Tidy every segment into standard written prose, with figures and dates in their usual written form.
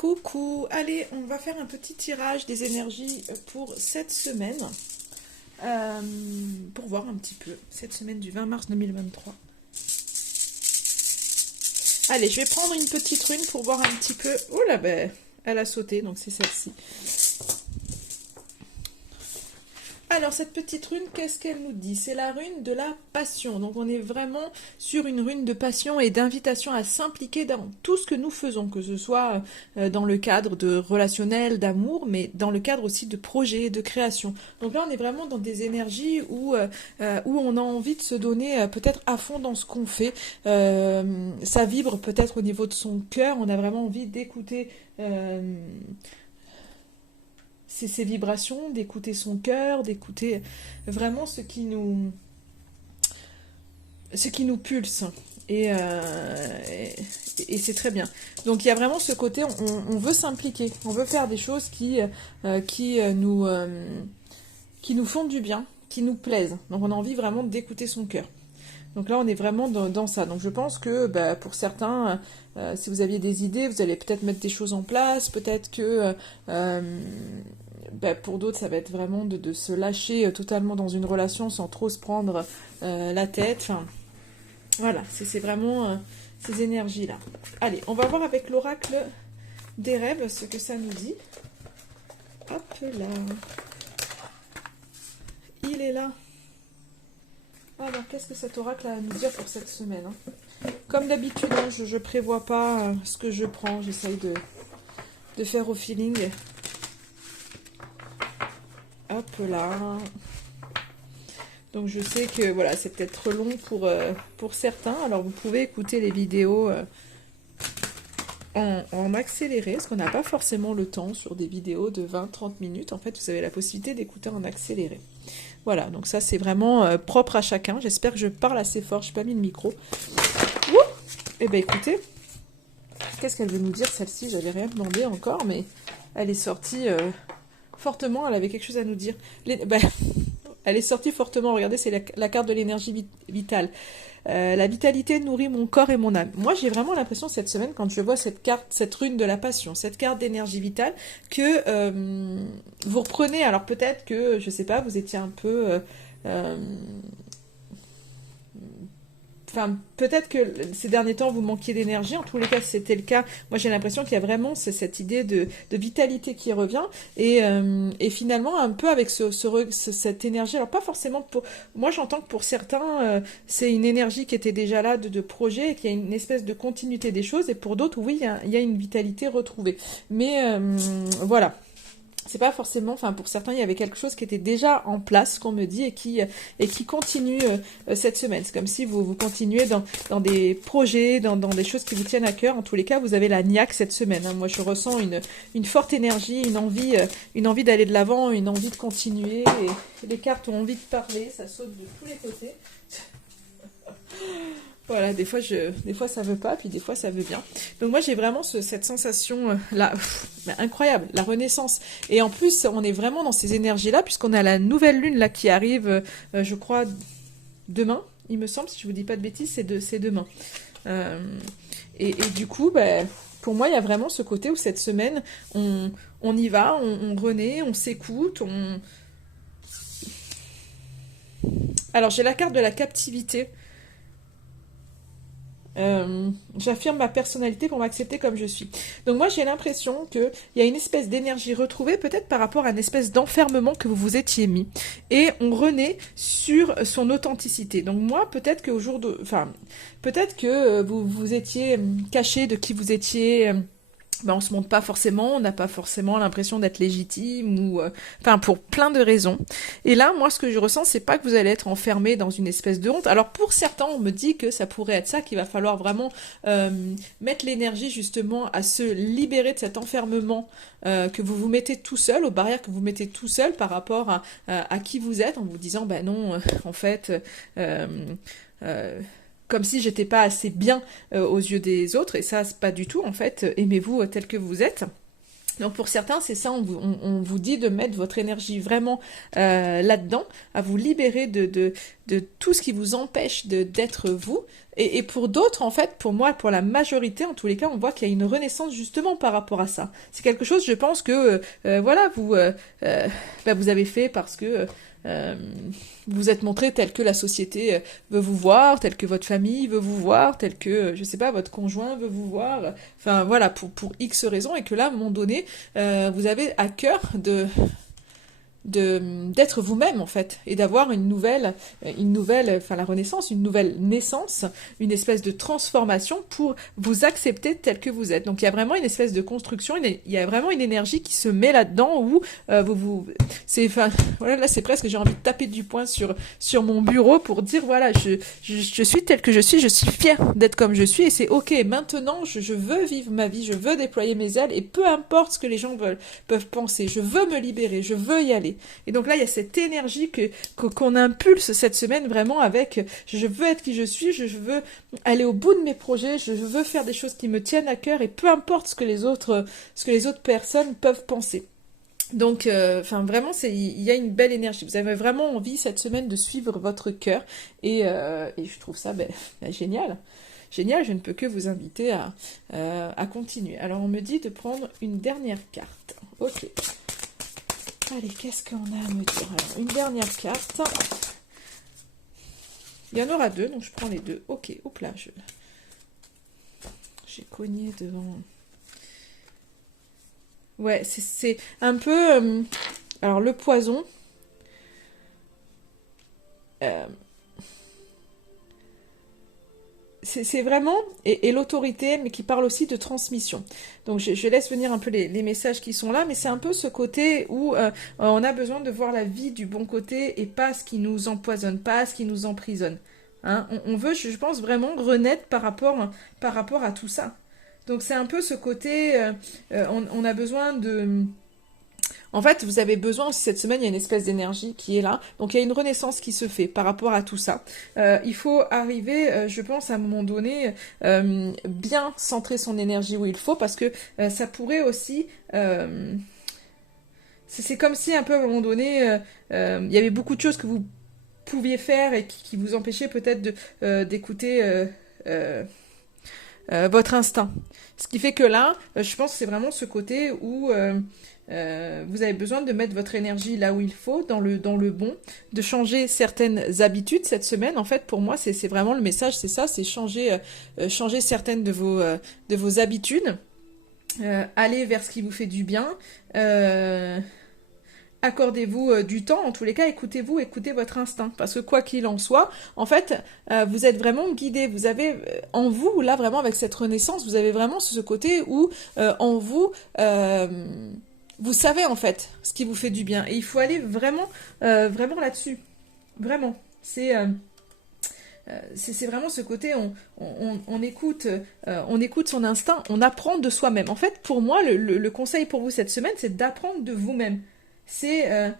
Coucou, allez, on va faire un petit tirage des énergies pour cette semaine, euh, pour voir un petit peu, cette semaine du 20 mars 2023. Allez, je vais prendre une petite rune pour voir un petit peu. Oh là, ben, elle a sauté, donc c'est celle-ci. Alors, cette petite rune, qu'est-ce qu'elle nous dit? C'est la rune de la passion. Donc, on est vraiment sur une rune de passion et d'invitation à s'impliquer dans tout ce que nous faisons, que ce soit dans le cadre de relationnel, d'amour, mais dans le cadre aussi de projets, de création. Donc là, on est vraiment dans des énergies où on a envie de se donner peut-être à fond dans ce qu'on fait. Ça vibre peut-être au niveau de son cœur. On a vraiment envie d'écouter ces vibrations, d'écouter son cœur, d'écouter vraiment ce qui nous pulse. Et, et c'est très bien. Donc il y a vraiment ce côté, on veut s'impliquer, on veut faire des choses qui nous font du bien, qui nous plaisent. Donc on a envie vraiment d'écouter son cœur. Donc là, on est vraiment dans ça. Donc je pense que pour certains, si vous aviez des idées, vous allez peut-être mettre des choses en place. Peut-être que pour d'autres, ça va être vraiment de se lâcher totalement dans une relation sans trop se prendre la tête. Enfin, voilà, c'est vraiment ces énergies-là. Allez, on va voir avec l'oracle des rêves ce que ça nous dit. Hop là. Il est là. Alors, qu'est-ce que cet oracle a à nous dire pour cette semaine, hein? Comme d'habitude, hein, je prévois pas ce que je prends. J'essaye de faire au feeling. Hop là. Donc je sais que voilà, c'est peut-être long pour certains. Alors vous pouvez écouter les vidéos en accéléré, parce qu'on n'a pas forcément le temps sur des vidéos de 20-30 minutes. En fait, vous avez la possibilité d'écouter en accéléré. Voilà, donc ça c'est vraiment propre à chacun. J'espère que je parle assez fort, je n'ai pas mis le micro. Ouh, eh bien écoutez, qu'est-ce qu'elle veut nous dire celle-ci? J'avais rien demandé encore, mais elle est sortie fortement, elle avait quelque chose à nous dire. Elle est sortie fortement, regardez, c'est la carte de l'énergie vitale. La vitalité nourrit mon corps et mon âme. Moi, j'ai vraiment l'impression cette semaine, quand je vois cette carte, cette rune de la passion, cette carte d'énergie vitale, que vous reprenez, alors peut-être que, je sais pas, vous étiez un peu... Enfin, peut-être que ces derniers temps, vous manquiez d'énergie. En tous les cas, si c'était le cas, moi j'ai l'impression qu'il y a vraiment cette idée de vitalité qui revient. Et finalement, un peu avec cette énergie. Alors, pas forcément pour... Moi, j'entends que pour certains, c'est une énergie qui était déjà là de projet et qu'il y a une espèce de continuité des choses. Et pour d'autres, oui, il y a une vitalité retrouvée. Mais voilà. C'est pas forcément, enfin pour certains il y avait quelque chose qui était déjà en place qu'on me dit et qui continue cette semaine. C'est comme si vous continuez dans des projets, dans des choses qui vous tiennent à cœur. En tous les cas, vous avez la niaque cette semaine, hein. Moi je ressens une forte énergie, une envie d'aller de l'avant, une envie de continuer. Et les cartes ont envie de parler, ça saute de tous les côtés. Voilà, des fois ça veut pas, puis des fois ça veut bien. Donc moi j'ai vraiment cette sensation là, incroyable, la renaissance. Et en plus on est vraiment dans ces énergies-là, puisqu'on a la nouvelle lune là qui arrive, je crois, demain, il me semble, si je vous dis pas de bêtises, c'est demain. Et du coup, pour moi il y a vraiment ce côté où cette semaine, on y va, on renaît, on s'écoute, Alors j'ai la carte de la captivité. J'affirme ma personnalité pour m'accepter comme je suis. Donc moi j'ai l'impression qu'il y a une espèce d'énergie retrouvée, peut-être par rapport à une espèce d'enfermement que vous vous étiez mis. Et on renaît sur son authenticité. Donc moi peut-être qu'au jour de... Enfin, peut-être que vous vous étiez caché de qui vous étiez... On se montre pas forcément, on n'a pas forcément l'impression d'être légitime ou enfin pour plein de raisons. Et là, moi, ce que je ressens, c'est pas que vous allez être enfermé dans une espèce de honte. Alors pour certains, on me dit que ça pourrait être ça, qu'il va falloir vraiment mettre l'énergie justement à se libérer de cet enfermement que vous vous mettez tout seul, aux barrières que vous mettez tout seul par rapport à qui vous êtes, en vous disant non, en fait. Comme si j'étais pas assez bien aux yeux des autres, et ça c'est pas du tout en fait, aimez-vous tel que vous êtes. Donc pour certains, c'est ça, on vous dit de mettre votre énergie vraiment là-dedans, à vous libérer de tout ce qui vous empêche d'être vous. Et pour d'autres, en fait, pour moi, pour la majorité, en tous les cas, on voit qu'il y a une renaissance justement par rapport à ça. C'est quelque chose, je pense que voilà, vous avez fait parce que euh, vous êtes montré tel que la société veut vous voir, tel que votre famille veut vous voir, tel que, je sais pas, votre conjoint veut vous voir. Enfin voilà, pour X raisons, et que là, à un moment donné, vous avez à cœur d'être vous-même en fait et d'avoir enfin la renaissance, une nouvelle naissance, une espèce de transformation pour vous accepter tel que vous êtes. Donc il y a vraiment une espèce de construction, il y a vraiment une énergie qui se met là-dedans où enfin voilà, là c'est presque j'ai envie de taper du poing sur mon bureau pour dire voilà, je suis tel que je suis fière d'être comme je suis et c'est ok. Maintenant je veux vivre ma vie, je veux déployer mes ailes et peu importe ce que les gens peuvent penser, je veux me libérer, je veux y aller. Et donc là, il y a cette énergie qu'on impulse cette semaine vraiment avec je veux être qui je suis, je veux aller au bout de mes projets, je veux faire des choses qui me tiennent à cœur et peu importe ce que les autres personnes peuvent penser. Donc, enfin vraiment, il y a une belle énergie. Vous avez vraiment envie cette semaine de suivre votre cœur et je trouve ça génial. Génial, je ne peux que vous inviter à continuer. Alors on me dit de prendre une dernière carte. Ok. Allez, qu'est-ce qu'on a à me dire? Alors, une dernière carte. Il y en aura deux, donc je prends les deux. Ok, hop là, j'ai cogné devant. Ouais, c'est un peu... alors, le poison... c'est vraiment, et l'autorité, mais qui parle aussi de transmission. Donc je laisse venir un peu les messages qui sont là, mais c'est un peu ce côté où on a besoin de voir la vie du bon côté et pas ce qui nous empoisonne, pas ce qui nous emprisonne. Hein, on veut, je pense, vraiment renaître par rapport à tout ça. Donc c'est un peu ce côté, on a besoin de... En fait, vous avez besoin aussi cette semaine, il y a une espèce d'énergie qui est là. Donc il y a une renaissance qui se fait par rapport à tout ça. Il faut arriver, je pense, à un moment donné, bien centrer son énergie où il faut, parce que ça pourrait aussi... c'est comme si un peu à un moment donné, il y avait beaucoup de choses que vous pouviez faire et qui vous empêchaient peut-être d'écouter votre instinct. Ce qui fait que là, je pense que c'est vraiment ce côté où vous avez besoin de mettre votre énergie là où il faut, dans le bon, de changer certaines habitudes cette semaine. En fait, pour moi, c'est vraiment le message, c'est ça, c'est changer certaines de vos habitudes, aller vers ce qui vous fait du bien. Accordez-vous du temps, en tous les cas, écoutez-vous, écoutez votre instinct. Parce que quoi qu'il en soit, en fait, vous êtes vraiment guidé. Vous avez en vous, là, vraiment, avec cette renaissance, vous avez vraiment ce côté où, en vous, vous savez, en fait, ce qui vous fait du bien. Et il faut aller vraiment, vraiment là-dessus. Vraiment. C'est vraiment ce côté, on écoute son instinct, on apprend de soi-même. En fait, pour moi, le conseil pour vous cette semaine, c'est d'apprendre de vous-même. C'est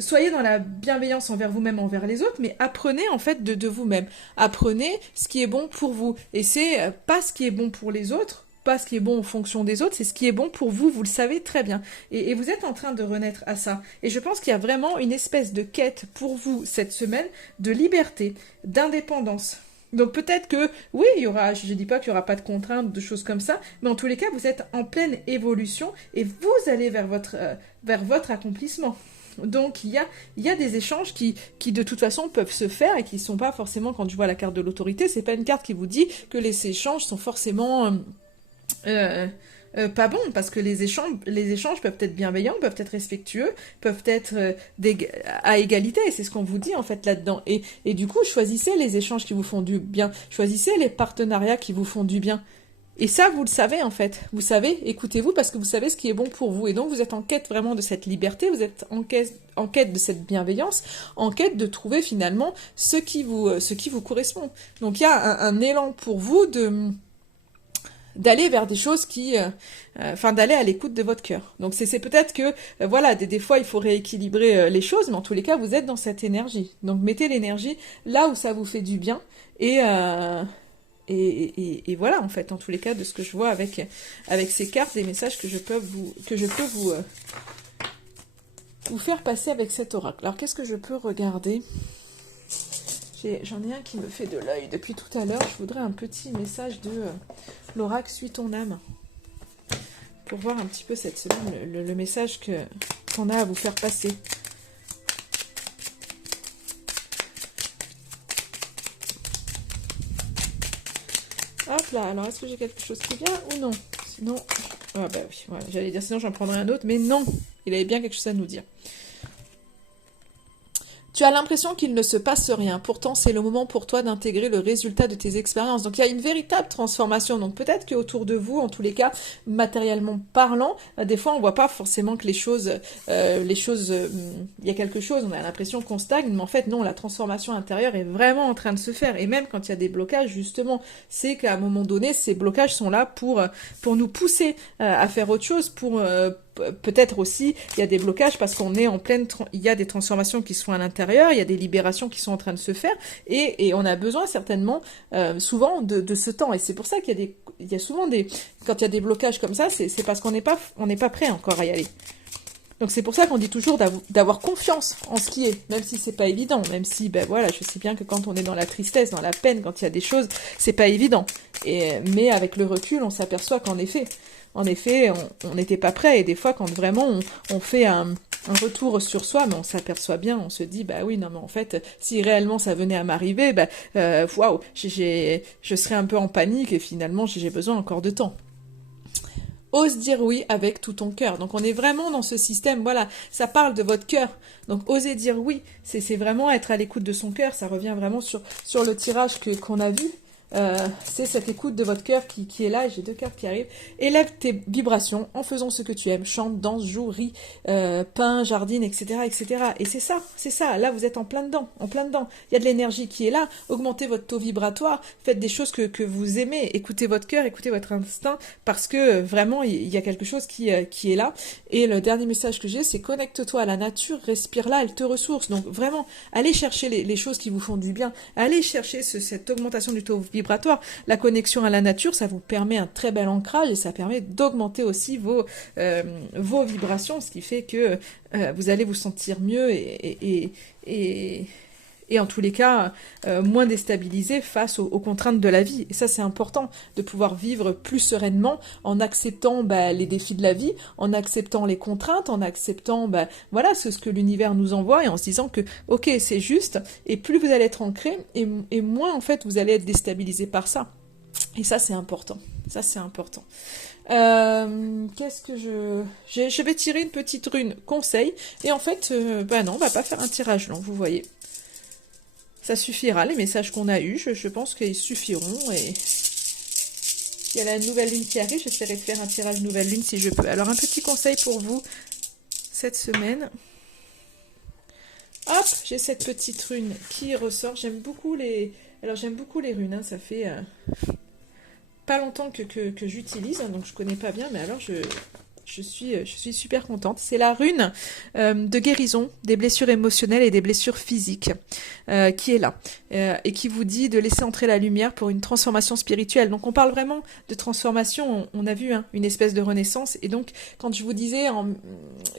soyez dans la bienveillance envers vous-même, envers les autres, mais apprenez en fait de vous-même. Apprenez ce qui est bon pour vous. Et c'est pas ce qui est bon pour les autres, pas ce qui est bon en fonction des autres, c'est ce qui est bon pour vous, vous le savez très bien. Et vous êtes en train de renaître à ça. Et je pense qu'il y a vraiment une espèce de quête pour vous cette semaine de liberté, d'indépendance. Donc peut-être que, oui, je ne dis pas qu'il n'y aura pas de contraintes, de choses comme ça, mais en tous les cas, vous êtes en pleine évolution et vous allez vers votre accomplissement. Donc il y a des échanges qui de toute façon peuvent se faire et qui ne sont pas forcément, quand je vois la carte de l'autorité, c'est pas une carte qui vous dit que les échanges sont forcément... pas bon, parce que les échanges peuvent être bienveillants, peuvent être respectueux, peuvent être à égalité, et c'est ce qu'on vous dit en fait là-dedans. Et du coup, choisissez les échanges qui vous font du bien, choisissez les partenariats qui vous font du bien. Et ça, vous le savez en fait. Vous savez, écoutez-vous parce que vous savez ce qui est bon pour vous. Et donc, vous êtes en quête vraiment de cette liberté, vous êtes en quête de cette bienveillance, en quête de trouver finalement ce qui vous correspond. Donc, il y a un élan pour vous d'aller vers des choses d'aller à l'écoute de votre cœur. Donc c'est peut-être que, voilà, des fois il faut rééquilibrer les choses, mais en tous les cas vous êtes dans cette énergie. Donc mettez l'énergie là où ça vous fait du bien et Et voilà, en fait, en tous les cas, de ce que je vois avec ces cartes, des messages que je peux vous faire passer avec cet oracle. Alors, qu'est-ce que je peux regarder? J'en ai un qui me fait de l'œil depuis tout à l'heure. Je voudrais un petit message de l'oracle Suis ton âme. Pour voir un petit peu cette semaine, le message qu'on a à vous faire passer. Hop là, alors est-ce que j'ai quelque chose qui vient ou non? Sinon, ah bah oui, voilà, j'allais dire sinon j'en prendrais un autre, mais non, il avait bien quelque chose à nous dire. Tu as l'impression qu'il ne se passe rien. Pourtant, c'est le moment pour toi d'intégrer le résultat de tes expériences. Donc, il y a une véritable transformation. Donc, peut-être qu'autour de vous, en tous les cas, matériellement parlant, des fois, on voit pas forcément que il y a quelque chose. On a l'impression qu'on stagne, mais en fait, non, la transformation intérieure est vraiment en train de se faire. Et même quand il y a des blocages, justement, c'est qu'à un moment donné, ces blocages sont là pour nous pousser à faire autre chose, peut-être aussi, il y a des blocages parce qu'on est en pleine... Il y a des transformations qui sont à l'intérieur, il y a des libérations qui sont en train de se faire, et on a besoin certainement, souvent, de ce temps. Et c'est pour ça qu'il y a souvent des... Quand il y a des blocages comme ça, c'est parce qu'on n'est pas prêt encore à y aller. Donc c'est pour ça qu'on dit toujours d'avoir confiance en ce qui est, même si c'est pas évident, même si, ben voilà, je sais bien que quand on est dans la tristesse, dans la peine, quand il y a des choses, c'est pas évident. Mais avec le recul, on s'aperçoit qu'en effet, on n'était pas prêt. Et des fois, quand vraiment on fait un retour sur soi, mais on s'aperçoit bien, on se dit, bah oui, non, mais en fait, si réellement ça venait à m'arriver, bah, waouh, je serais un peu en panique et finalement, j'ai besoin encore de temps. Ose dire oui avec tout ton cœur. Donc on est vraiment dans ce système, voilà, ça parle de votre cœur. Donc oser dire oui, c'est vraiment être à l'écoute de son cœur. Ça revient vraiment sur le tirage qu'on a vu. C'est cette écoute de votre cœur qui est là, et j'ai 2 cartes qui arrivent. Élève tes vibrations en faisant ce que tu aimes, chante, danse, joue, ris, peint, jardine, etc., etc. Et c'est ça, là vous êtes en plein dedans, il y a de l'énergie qui est là, augmentez votre taux vibratoire, faites des choses que vous aimez, écoutez votre cœur, écoutez votre instinct, parce que vraiment il y a quelque chose qui est là. Et le dernier message que j'ai, c'est connecte-toi à la nature, respire là, elle te ressource. Donc vraiment, allez chercher les choses qui vous font du bien, allez chercher cette augmentation du taux vibratoire. La connexion à la nature, ça vous permet un très bel ancrage et ça permet d'augmenter aussi vos vibrations, ce qui fait que vous allez vous sentir mieux et en tous les cas moins déstabilisé face aux contraintes de la vie. Et ça, c'est important de pouvoir vivre plus sereinement en acceptant les défis de la vie, en acceptant les contraintes, en acceptant voilà ce que l'univers nous envoie et en se disant que ok, c'est juste, et plus vous allez être ancré et moins en fait vous allez être déstabilisé par ça. Et ça, c'est important. Ça, c'est important. Qu'est-ce que je vais tirer une petite rune conseil. Et en fait, non, on va pas faire un tirage long, vous voyez. Ça suffira, les messages qu'on a eus, je pense qu'ils suffiront. Et il y a la nouvelle lune qui arrive, j'essaierai de faire un tirage nouvelle lune si je peux. Alors, un petit conseil pour vous cette semaine. Hop, j'ai cette petite rune qui ressort. J'aime beaucoup les runes, hein. Ça fait pas longtemps que j'utilise, hein, donc je connais pas bien, mais alors je suis super contente. C'est la rune de guérison des blessures émotionnelles et des blessures physiques qui est là et qui vous dit de laisser entrer la lumière pour une transformation spirituelle. Donc on parle vraiment de transformation, on a vu une espèce de renaissance. Et donc quand je vous disais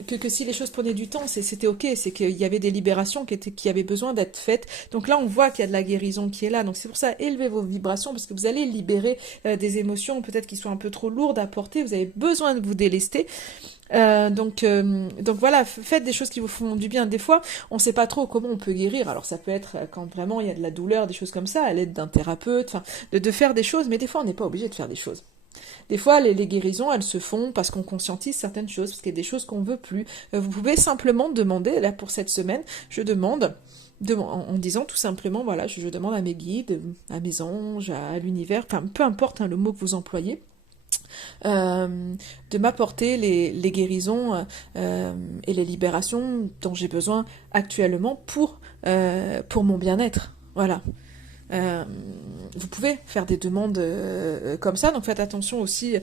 que si les choses prenaient du temps, c'était ok, c'est qu'il y avait des libérations qui avaient besoin d'être faites. Donc là on voit qu'il y a de la guérison qui est là. Donc c'est pour ça, élevez vos vibrations parce que vous allez libérer des émotions peut-être qui sont un peu trop lourdes à porter. Vous avez besoin de vous délester. Donc voilà, faites des choses qui vous font du bien. Des fois, on ne sait pas trop comment on peut guérir. Alors ça peut être quand vraiment il y a de la douleur, des choses comme ça, à l'aide d'un thérapeute, de faire des choses, mais des fois on n'est pas obligé de faire des choses. Des fois, les guérisons, elles se font parce qu'on conscientise certaines choses, parce qu'il y a des choses qu'on veut plus. Vous pouvez simplement demander, là pour cette semaine, je demande en disant tout simplement, voilà, je demande à mes guides, à mes anges, à l'univers, peu importe le mot que vous employez, de m'apporter les guérisons et les libérations dont j'ai besoin actuellement pour mon bien-être. Voilà. Vous pouvez faire des demandes comme ça, donc faites attention aussi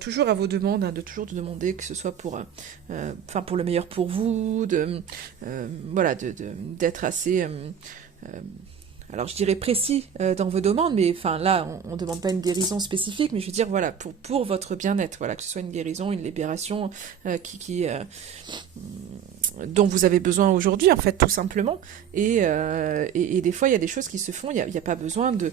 toujours à vos demandes, de toujours de demander que ce soit pour le meilleur pour vous, voilà, d'être assez alors je dirais précis dans vos demandes, mais enfin là, on demande pas une guérison spécifique, mais je veux dire, voilà, pour votre bien-être, voilà, que ce soit une guérison, une libération dont vous avez besoin aujourd'hui, en fait, tout simplement. Et des fois, il y a des choses qui se font, il n'y a pas besoin de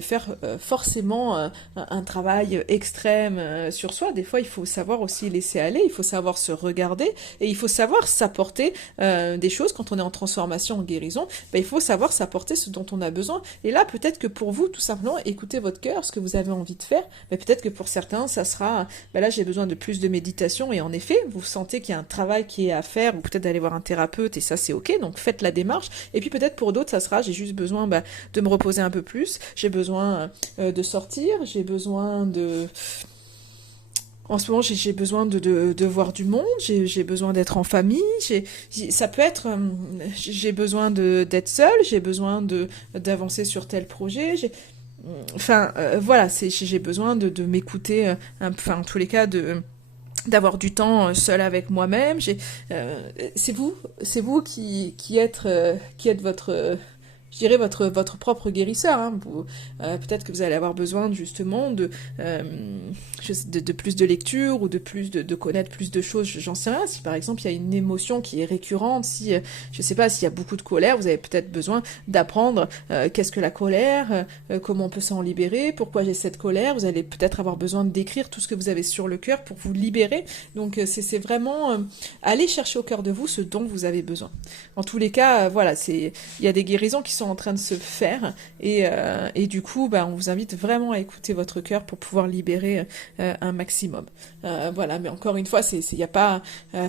faire forcément un travail extrême sur soi. Des fois, il faut savoir aussi laisser aller, il faut savoir se regarder, et il faut savoir s'apporter des choses quand on est en transformation, en guérison. Ben, il faut savoir s'apporter ce dont on a besoin. Et là, peut-être que pour vous, tout simplement, écoutez votre cœur, ce que vous avez envie de faire. Mais peut-être que pour certains, ça sera, ben là, j'ai besoin de plus de méditation. Et en effet, vous sentez qu'il y a un travail qui est à faire, ou peut-être d'aller voir un thérapeute, et ça, c'est ok. Donc, faites la démarche. Et puis, peut-être pour d'autres, ça sera, j'ai juste besoin de me reposer un peu plus. J'ai besoin de sortir. J'ai besoin de... En ce moment, j'ai besoin de voir du monde, j'ai besoin d'être en famille, ça peut être, j'ai besoin d'être seule, j'ai besoin d'avancer sur tel projet, enfin, voilà, j'ai besoin de m'écouter, enfin, en tous les cas, d'avoir du temps seul avec moi-même. C'est vous qui êtes votre je dirais votre propre guérisseur. Hein. Peut-être que vous allez avoir besoin justement de plus de lecture ou de connaître plus de choses, j'en sais rien. Si par exemple il y a une émotion qui est récurrente, si je sais pas, s'il y a beaucoup de colère, vous avez peut-être besoin d'apprendre qu'est-ce que la colère, comment on peut s'en libérer, pourquoi j'ai cette colère. Vous allez peut-être avoir besoin d'écrire tout ce que vous avez sur le cœur pour vous libérer. Donc c'est vraiment aller chercher au cœur de vous ce dont vous avez besoin. En tous les cas, voilà, il y a des guérisons qui sont en train de se faire et du coup on vous invite vraiment à écouter votre cœur pour pouvoir libérer un maximum. Voilà, mais encore une fois, il y a pas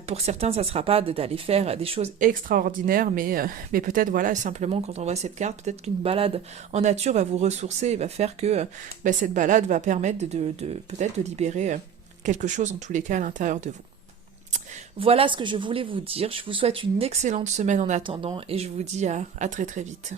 pour certains ça sera pas d'aller faire des choses extraordinaires, mais peut-être voilà, simplement quand on voit cette carte, peut-être qu'une balade en nature va vous ressourcer et va faire que cette balade va permettre peut-être de libérer quelque chose en tous les cas à l'intérieur de vous. Voilà ce que je voulais vous dire. Je vous souhaite une excellente semaine en attendant et je vous dis à très très vite.